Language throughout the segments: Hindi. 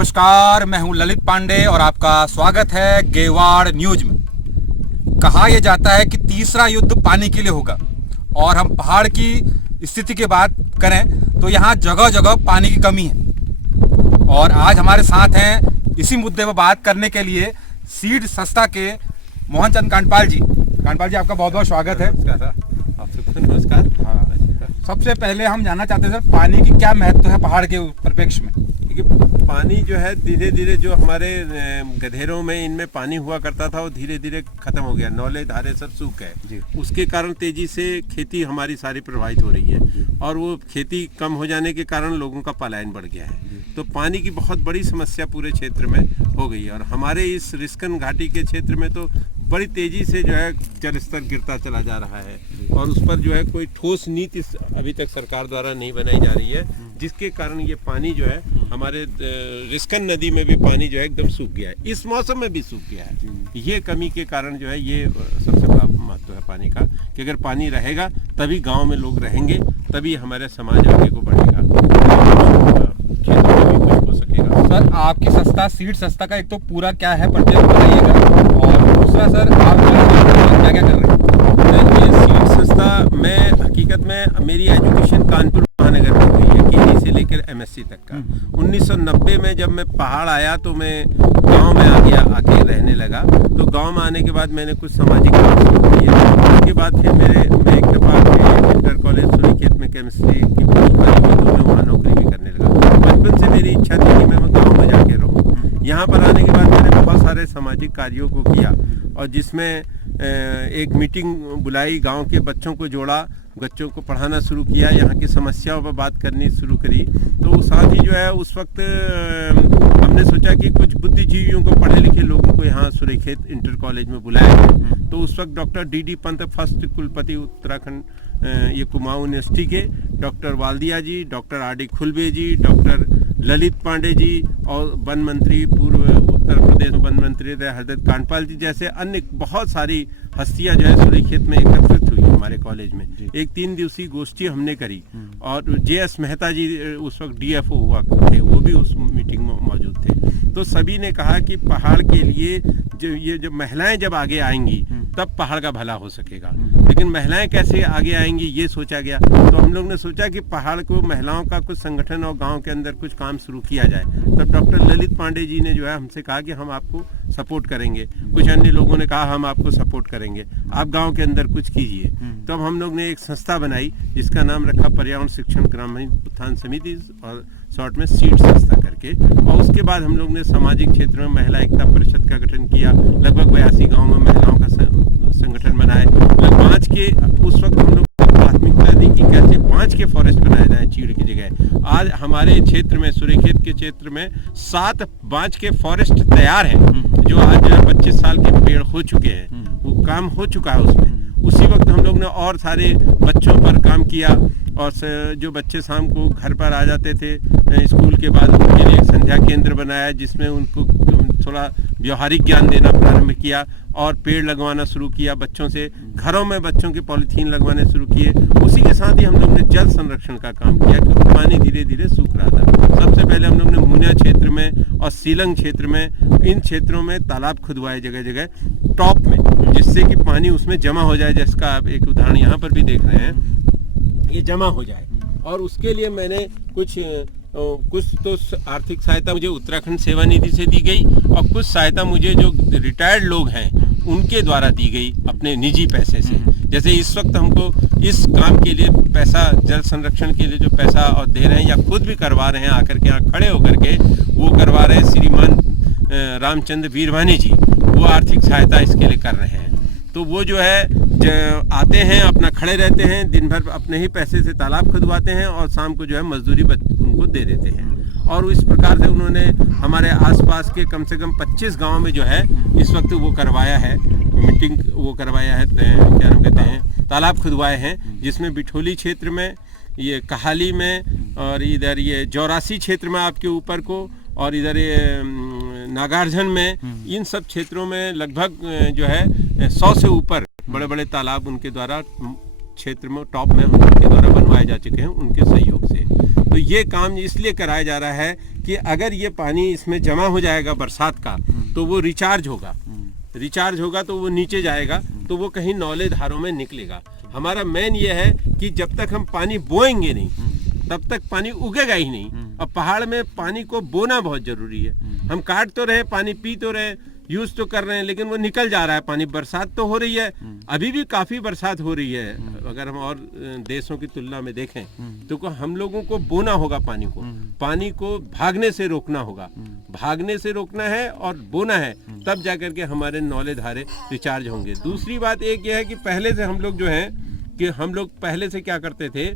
नमस्कार, मैं हूं ललित पांडे और आपका स्वागत है गेवाड़ न्यूज में। कहा यह जाता है कि तीसरा युद्ध पानी के लिए होगा और हम पहाड़ की स्थिति की बात करें तो यहाँ जगह जगह पानी की कमी है। और आज हमारे साथ हैं इसी मुद्दे पर बात करने के लिए सीड संस्था के मोहन चंद कांडपाल जी। कांडपाल जी, आपका बहुत बहुत स्वागत है। आपसे नमस्कार। हाँ, सबसे पहले हम जानना चाहते हैं सर, पानी की क्या महत्व है पहाड़ के परिप्रेक्ष्य में? देखिए, पानी जो है धीरे धीरे जो हमारे गधेरों में इनमें पानी हुआ करता था वो धीरे धीरे खत्म हो गया। नौले धारे सब सूख गए। उसके कारण तेजी से खेती हमारी सारी प्रभावित हो रही है और वो खेती कम हो जाने के कारण लोगों का पलायन बढ़ गया है। तो पानी की बहुत बड़ी समस्या पूरे क्षेत्र में हो गई है और हमारे इस रिस्कन घाटी के क्षेत्र में तो बड़ी तेजी से जो है जल स्तर गिरता चला जा रहा है और उस पर जो है कोई ठोस नीति अभी तक सरकार द्वारा नहीं बनाई जा रही है, जिसके कारण ये पानी जो है हमारे रिस्कन नदी में भी पानी जो है एकदम सूख गया है। इस मौसम में भी सूख गया है। ये कमी के कारण जो है ये सबसे बड़ा महत्व है पानी का, कि अगर पानी रहेगा तभी गांव में लोग रहेंगे, तभी हमारे समाज आगे को बढ़ेगा, क्षेत्र में भी कुछ हो सकेगा। सर, आपकी संस्था सीड संस्था का एक तो पूरा क्या है परिचय बताइएगा, और दूसरा सर आप क्या क्या कर रहे हैं? ये सीड संस्था में हकीकत में मेरी एजुकेशन कानपुर महानगर में हुई है, केजी से लेकर एमएससी तक का। 1990 में जब मैं पहाड़ आया तो मैं गांव में आके रहने लगा। तो गांव में आने के बाद मैंने कुछ सामाजिक काम शुरू किए। उसके बाद फिर मैं एक दफ़ा इंटर कॉलेज सुरीखेत में केमिस्ट्री की पोस्ट करी, तो मैं वहाँ नौकरी भी करने लगा। बचपन से मेरी इच्छा थी कि मैं गाँव में जाके रहूँ। यहाँ पर आने के बाद मैंने बहुत सारे सामाजिक कार्यों को किया और जिसमें एक मीटिंग बुलाई, गांव के बच्चों को जोड़ा, बच्चों को पढ़ाना शुरू किया, यहाँ की समस्याओं पर बात करनी शुरू करी। तो साथ ही जो है उस वक्त हमने सोचा कि कुछ बुद्धिजीवियों को, पढ़े लिखे लोगों को यहाँ सुरीखेत इंटर कॉलेज में बुलाया गया। तो उस वक्त डॉक्टर डी पंत फर्स्ट कुलपति उत्तराखंड ये कुमाऊं यूनिवर्सिटी के, डॉक्टर वाल्दिया जी, डॉक्टर आर डी खुलबे जी, डॉक्टर ललित पांडे जी और वन मंत्री, पूर्व उत्तर प्रदेश वन मंत्री हरदत्त कांडपाल जी जैसे अन्य बहुत सारी हस्तियां जो है सुरीखेत में एकत्रित हुई हमारे कॉलेज में। एक 3 दिवसीय गोष्ठी हमने करी और जेएस मेहता जी उस वक्त डीएफओ हुआ थे, वो भी उस मीटिंग में मौजूद थे। तो सभी ने कहा कि पहाड़ के लिए जो महिलाएं जब आगे आएंगी तब पहाड़ का भला हो सकेगा। लेकिन महिलाएं कैसे आगे आएंगी ये सोचा गया। तो हम लोग ने सोचा कि पहाड़ को महिलाओं का कुछ संगठन और गांव के अंदर कुछ काम शुरू किया जाए। तब डॉक्टर ललित पांडे जी ने जो है हमसे कहा कि हम आपको सपोर्ट करेंगे। कुछ अन्य लोगों ने कहा हम आपको सपोर्ट करेंगे, आप गांव के अंदर कुछ कीजिए। तब हम लोग ने एक संस्था बनाई जिसका नाम रखा पर्यावरण शिक्षण ग्रामीण उत्थान समिति, और शॉर्ट में सीड संस्था करके। और उसके बाद हम लोग ने सामाजिक क्षेत्र में महिला एकता परिषद का गठन किया। लगभग 82 गाँव में महिलाओं का संगठन बनाए। 5 के उस वक्त हम लोग प्राथमिकता दी कि कैसे 5 के फॉरेस्ट बनाए जाए चीड़ की जगह। आज हमारे क्षेत्र में, सुरीखेत के क्षेत्र में 7 बांज के फॉरेस्ट तैयार हैं, जो आज 25 साल के पेड़ हो चुके हैं। वो काम हो चुका है उसमें। उसी वक्त हम लोग ने और सारे बच्चों पर काम किया और जो बच्चे शाम को घर पर आ जाते थे स्कूल के बाद, उनके लिए एक संध्या केंद्र बनाया जिसमें उनको थोड़ा व्यवहारिक ज्ञान देना प्रारंभ किया और पेड़ लगवाना शुरू किया। बच्चों से घरों में बच्चों के पॉलीथीन लगवाने शुरू किए। उसी के साथ ही हम लोग ने जल संरक्षण का काम किया, क्योंकि पानी धीरे धीरे सूख रहा था। सबसे पहले हम लोग ने मुनिया क्षेत्र में और सीलंग क्षेत्र में, इन क्षेत्रों में तालाब खुदवाए जगह जगह टॉप में, जिससे कि पानी उसमें जमा हो जाए, जिसका आप एक उदाहरण यहाँ पर भी देख रहे हैं, ये जमा हो जाए। और उसके लिए मैंने कुछ तो आर्थिक सहायता मुझे उत्तराखंड सेवा निधि से दी गई और कुछ सहायता मुझे जो रिटायर्ड लोग हैं उनके द्वारा दी गई अपने निजी पैसे से। जैसे इस वक्त हमको इस काम के लिए पैसा, जल संरक्षण के लिए जो पैसा और दे रहे हैं या खुद भी करवा रहे हैं, आकर के यहाँ खड़े होकर के वो करवा रहे हैं, श्रीमान रामचंद्र वीरवानी जी, वो आर्थिक सहायता इसके लिए कर रहे हैं। तो वो जो है आते हैं, अपना खड़े रहते हैं, दिन भर अपने ही पैसे से तालाब खुदवाते हैं और शाम को जो है मजदूरी उनको दे देते हैं। और इस प्रकार से उन्होंने हमारे आसपास के कम से कम 25 गांव में जो है इस वक्त वो करवाया है, मीटिंग वो करवाया है, क्या नाम कहते हैं, तालाब खुदवाए हैं। जिसमें बिठोली क्षेत्र में, ये कहाली में, और इधर ये जौरासी क्षेत्र में आपके ऊपर को, और इधर ये नागार्जुन में, इन सब क्षेत्रों में लगभग जो है 100 से ऊपर बड़े बड़े तालाब उनके द्वारा क्षेत्र में टॉप में उनके द्वारा बनवाए जा चुके हैं उनके सहयोग से। तो ये काम इसलिए कराया जा रहा है कि अगर ये पानी इसमें जमा हो जाएगा बरसात का तो वो रिचार्ज होगा तो वो नीचे जाएगा, तो वो कहीं नौले धारों में निकलेगा। हमारा मेन ये है कि जब तक हम पानी बोएंगे नहीं तब तक पानी उगेगा ही नहीं। अब पहाड़ में पानी को बोना बहुत जरूरी है। हम काट तो रहे, पानी पी तो रहे, यूज तो कर रहे हैं, लेकिन वो निकल जा रहा है पानी। बरसात तो हो रही है, अभी भी काफी बरसात हो रही है। अगर हम और देशों की तुलना में देखें तो हम लोगों को बोना होगा पानी को भागने से रोकना होगा। भागने से रोकना है और बोना है, तब जाकर के हमारे नौले धारे रिचार्ज होंगे। दूसरी बात एक यह है कि पहले से हम लोग पहले से क्या करते थे,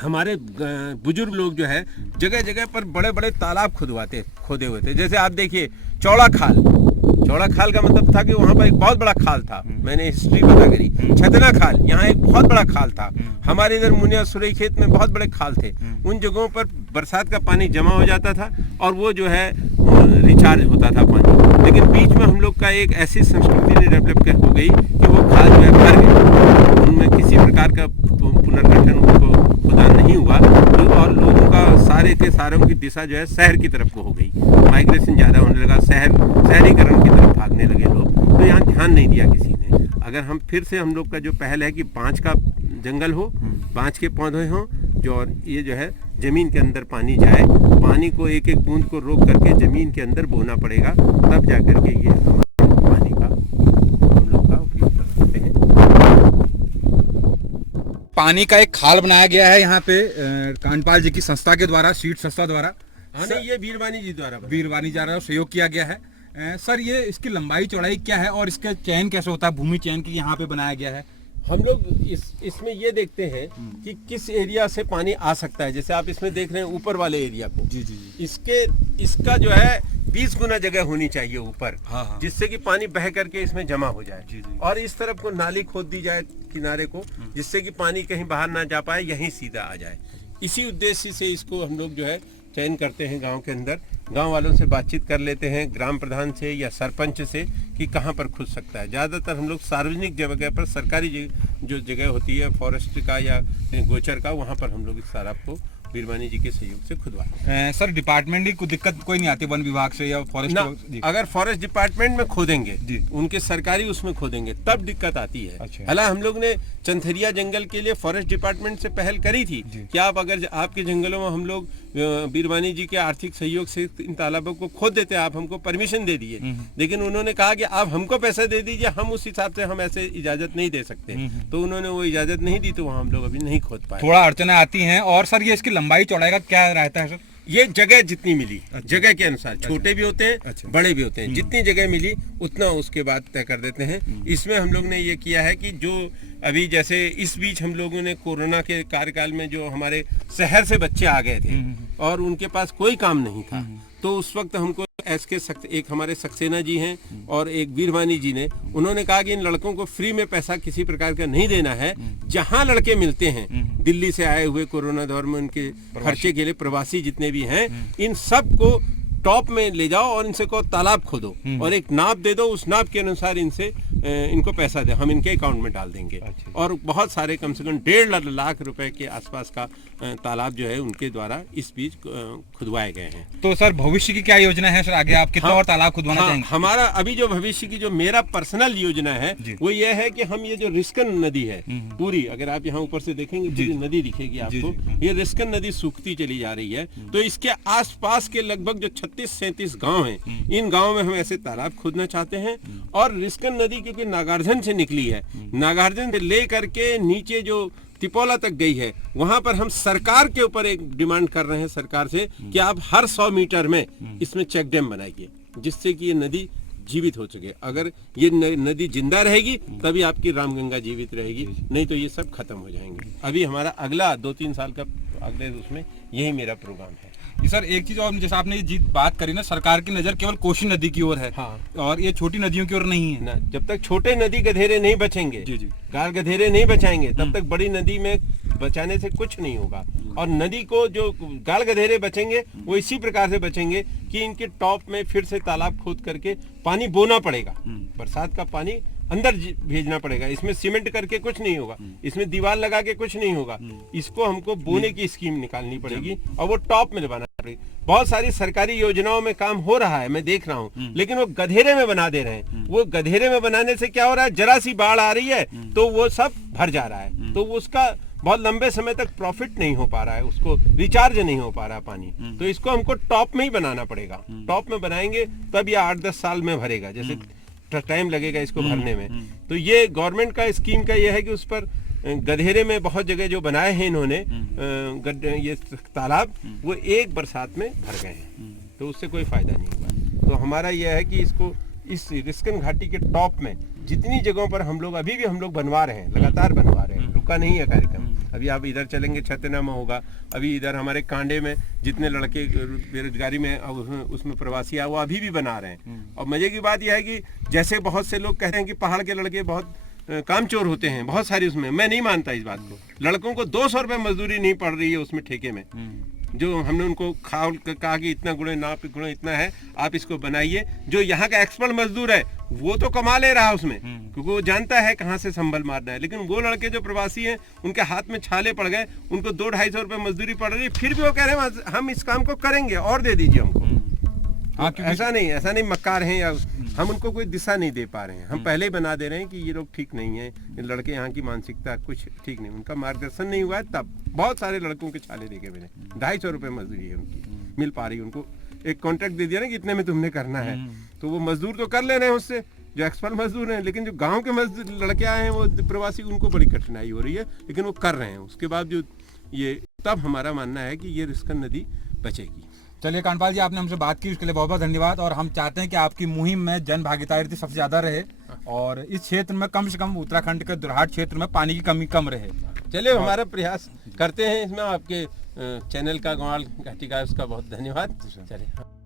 हमारे बुजुर्ग लोग जो है जगह जगह पर बड़े बड़े तालाब खोदे हुए थे। जैसे आप देखिए चौड़ा खाल का मतलब था कि वहाँ पर एक बहुत बड़ा खाल था। मैंने हिस्ट्री पता करी, छतना खाल, यहाँ एक बहुत बड़ा खाल था। हमारे इधर मुनिया सुरई खेत में बहुत बड़े खाल थे। उन जगहों पर बरसात का पानी जमा हो जाता था और वो जो है रिचार्ज होता था पानी। लेकिन बीच में हम लोग का एक ऐसी संस्कृति ने डेवलप हो गई कि वो खाल जो है भर गई, उनमें किसी प्रकार का पुनर्गठन उनको खुदा नहीं हुआ, और लोगों का सारे के सारों की दिशा जो है शहर की तरफ को हो गई। माइग्रेशन ज़्यादा होने लगा, शहरीकरण की तरफ भागने लगे लोग, तो यहाँ ध्यान नहीं दिया किसी ने। अगर हम लोग का जो पहल है कि बाँच का जंगल हो, बाँच के पौधे हों, और ये जो है जमीन के अंदर पानी जाए, पानी को एक एक बूंद को रोक करके जमीन के अंदर बोना पड़ेगा, तब जाकर के ये हमारे पानी का हम लोग का उपयोग कर सकते हैं। पानी का एक खाल बनाया गया है यहाँ पे कांडपाल जी की संस्था के द्वारा, शीट संस्था द्वारा। नहीं, ये वीरवानी जी द्वारा सहयोग किया गया है। सर, ये इसकी लंबाई चौड़ाई क्या है और इसका चयन कैसे होता है, भूमि चयन की यहाँ पे बनाया गया है? हम लोग इसमें ये देखते हैं कि किस एरिया से पानी आ सकता है। जैसे आप इसमें देख रहे हैं ऊपर वाले एरिया को, जी। इसका जो है 20 गुना जगह होनी चाहिए ऊपर, हाँ। जिससे कि पानी बह करके इसमें जमा हो जाए। जी। और इस तरफ को नाली खोद दी जाए किनारे को, जिससे कि पानी कहीं बाहर ना जा पाए, यहीं सीधा आ जाए। इसी उद्देश्य से इसको हम लोग जो है चयन करते हैं। गांव के अंदर गांव वालों से बातचीत कर लेते हैं, ग्राम प्रधान से या सरपंच से, कि कहां पर खुद सकता है। ज़्यादातर हम लोग सार्वजनिक जगह पर, सरकारी जो जगह होती है फॉरेस्ट का या गोचर का, वहां पर हम लोग इस तालाब को वीरवानी जी के सहयोग से खुदवाए। सर, डिपार्टमेंट की कोई दिक्कत कोई नहीं आती वन विभाग से या फॉरेस्ट? अगर फॉरेस्ट डिपार्टमेंट में खोदेंगे, उनके सरकारी उसमें खोदेंगे, तब दिक्कत आती है। अच्छा। हालांकि हम लोग ने चंथरिया जंगल के लिए फॉरेस्ट डिपार्टमेंट से पहल करी थी कि आप अगर आपके जंगलों में हम लोग वीरवानी जी के आर्थिक सहयोग से इन तालाबों को खोद देते, आप हमको परमिशन दे दिए। लेकिन उन्होंने कहा कि आप हमको पैसा दे दीजिए, हम उस हिसाब से हम ऐसे इजाजत नहीं दे सकते। तो उन्होंने वो इजाजत नहीं दी, तो वहाँ हम लोग अभी नहीं खोद पाए। थोड़ा अड़चना आती है। और सर, ये इसकी लंबाई चौड़ाई का क्या रहता है सर? ये जगह जितनी मिली, जगह के अनुसार, छोटे भी होते हैं, बड़े भी होते हैं। जितनी जगह मिली उतना उसके बाद तय कर देते हैं। इसमें हम लोग ने ये किया है कि जो अभी जैसे इस बीच हम लोगों ने कोरोना के कार्यकाल में जो हमारे शहर से बच्चे आ गए थे और उनके पास कोई काम नहीं था, तो उस वक्त हमको एक हमारे सक्सेना जी हैं और एक वीरवानी जी ने, उन्होंने कहा कि इन लड़कों को फ्री में पैसा किसी प्रकार का नहीं देना है। जहां लड़के मिलते हैं दिल्ली से आए हुए कोरोना दौर में, उनके खर्चे के लिए प्रवासी जितने भी हैं, इन सब को टॉप में ले जाओ और इनसे को तालाब खोदो और एक नाप दे दो, उस नाप के अनुसार इनको पैसा दे, हम इनके अकाउंट में डाल देंगे। और बहुत सारे कम से कम 1.5 लाख रुपए के आसपास का तालाब जो है उनके द्वारा इस बीच खुदवाए गए हैं। तो सर, भविष्य की क्या योजना है सर आगे? आप कितना और तालाब खुदवाना चाहेंगे? हमारा अभी जो भविष्य की जो मेरा पर्सनल योजना है वो ये है कि हम ये जो रिस्कन नदी है पूरी, अगर आप यहाँ ऊपर से देखेंगे पूरी नदी दिखेगी आपको, ये रिस्कन नदी सूखती चली जा रही है। तो इसके आसपास के लगभग जो 36-37 गांव हैं, इन गांवों में हम ऐसे तालाब खोदना चाहते हैं। और रिस्कन नदी क्योंकि नागार्जुन से निकली है, नागार्जुन से ले करके नीचे जो तिपोला तक गई है, वहां पर हम सरकार के ऊपर एक डिमांड कर रहे हैं सरकार से कि आप हर 100 मीटर में इसमें चेक डैम बनाइए, जिससे कि ये नदी जीवित हो सके। अगर ये नदी जिंदा रहेगी तभी आपकी रामगंगा जीवित रहेगी, नहीं तो ये सब खत्म हो जाएंगे। अभी हमारा अगला 2-3 साल का अगले उसमें यही मेरा प्रोग्राम है। सर, एक चीज और, जैसे आपने ये बात करी ना, सरकार की नजर केवल कोसी नदी की ओर है। हाँ। और ये छोटी नदियों की ओर नहीं है ना। जब तक छोटे नदी गधेरे नहीं बचेंगे, गाल गधेरे नहीं बचाएंगे, तब तक बड़ी नदी में बचाने से कुछ नहीं होगा। और नदी को जो गाल गधेरे बचेंगे वो इसी प्रकार से बचेंगे कि इनके टॉप में फिर से तालाब खोद करके पानी बोना पड़ेगा। बरसात का पानी अंदर भेजना पड़ेगा। इसमें सीमेंट करके कुछ नहीं होगा, इसमें दीवार लगा के कुछ नहीं होगा। इसको हमको बोने की स्कीम निकालनी पड़ेगी और वो टॉप में बनाना पड़ेगी। बहुत सारी सरकारी योजनाओं में काम हो रहा है, मैं देख रहा हूँ, लेकिन वो गधेरे में बना दे रहे हैं। वो गधेरे में बनाने से क्या हो रहा है, जरा सी बाढ़ आ रही है तो वो सब भर जा रहा है, तो उसका बहुत लंबे समय तक प्रॉफिट नहीं हो पा रहा है, उसको रिचार्ज नहीं हो पा रहा पानी। तो इसको हमको टॉप में ही बनाना पड़ेगा। टॉप में बनाएंगे तब ये 8-10 साल में भरेगा, जैसे टाइम लगेगा इसको भरने में। तो ये गवर्नमेंट का स्कीम का ये है कि उस पर गधेरे में बहुत जगह जो बनाए हैं इन्होंने ये तालाब, वो एक बरसात में भर गए हैं, तो उससे कोई फायदा नहीं हुआ। तो हमारा यह है कि इसको इस रिस्कन घाटी के टॉप में जितनी जगहों पर हम लोग अभी भी बनवा रहे हैं, लगातार बनवा रहे हैं, रुका नहीं है कार्यक्रम। अभी आप इधर चलेंगे छतना में होगा, अभी इधर हमारे कांडे में जितने लड़के बेरोजगारी में उसमें प्रवासी आए वो अभी भी बना रहे हैं। और मजे की बात यह है कि जैसे बहुत से लोग कहते हैं कि पहाड़ के लड़के बहुत कामचोर होते हैं, बहुत सारी उसमें, मैं नहीं मानता इस बात को। लड़कों को 200 रुपये मजदूरी नहीं पड़ रही है उसमें ठेके में। जो हमने उनको कहा कि इतना गुणे नाप गुणे इतना है, आप इसको बनाइए। जो यहाँ का एक्सपर्ट मजदूर है वो तो कमा ले रहा है उसमें, क्योंकि वो जानता है कहाँ से संभल मारना है। लेकिन वो लड़के जो प्रवासी हैं, उनके हाथ में छाले पड़ गए, उनको 200-250 रुपये मजदूरी पड़ रही है, फिर भी वो कह रहे हैं हम इस काम को करेंगे और दे दीजिए हमको। हाँ, ऐसा नहीं मक्कार हैं या हम उनको कोई दिशा नहीं दे पा रहे हैं। हम पहले ही बना दे रहे हैं कि ये लोग ठीक नहीं है, ये लड़के यहाँ की मानसिकता कुछ ठीक नहीं, उनका मार्गदर्शन नहीं हुआ है। तब बहुत सारे लड़कों के छाले देखे मैंने, 250 रुपये मजदूरी है उनकी, मिल पा रही है उनको। एक कॉन्ट्रैक्ट दे दिया ना कि इतने में तुमने करना है, तो वो मजदूर तो कर ले रहे हैं उससे, जो एक्सपर्ट मजदूर हैं। लेकिन जो गाँव के मजदूर लड़के आए हैं वो प्रवासी, उनको बड़ी कठिनाई हो रही है, लेकिन वो कर रहे हैं। उसके बाद जो ये, तब हमारा मानना है कि ये रिस्कन नदी बचेगी। चलिए कांडपाल जी, आपने हमसे बात की, उसके लिए बहुत बहुत धन्यवाद। और हम चाहते हैं कि आपकी मुहिम में जन भागीदारी सबसे ज्यादा रहे और इस क्षेत्र में कम से कम उत्तराखंड के दुरहाट क्षेत्र में पानी की कमी कम रहे। चलिए, हमारा प्रयास करते हैं इसमें। आपके चैनल का, गंवाल घाटी का, उसका बहुत धन्यवाद। चलिए।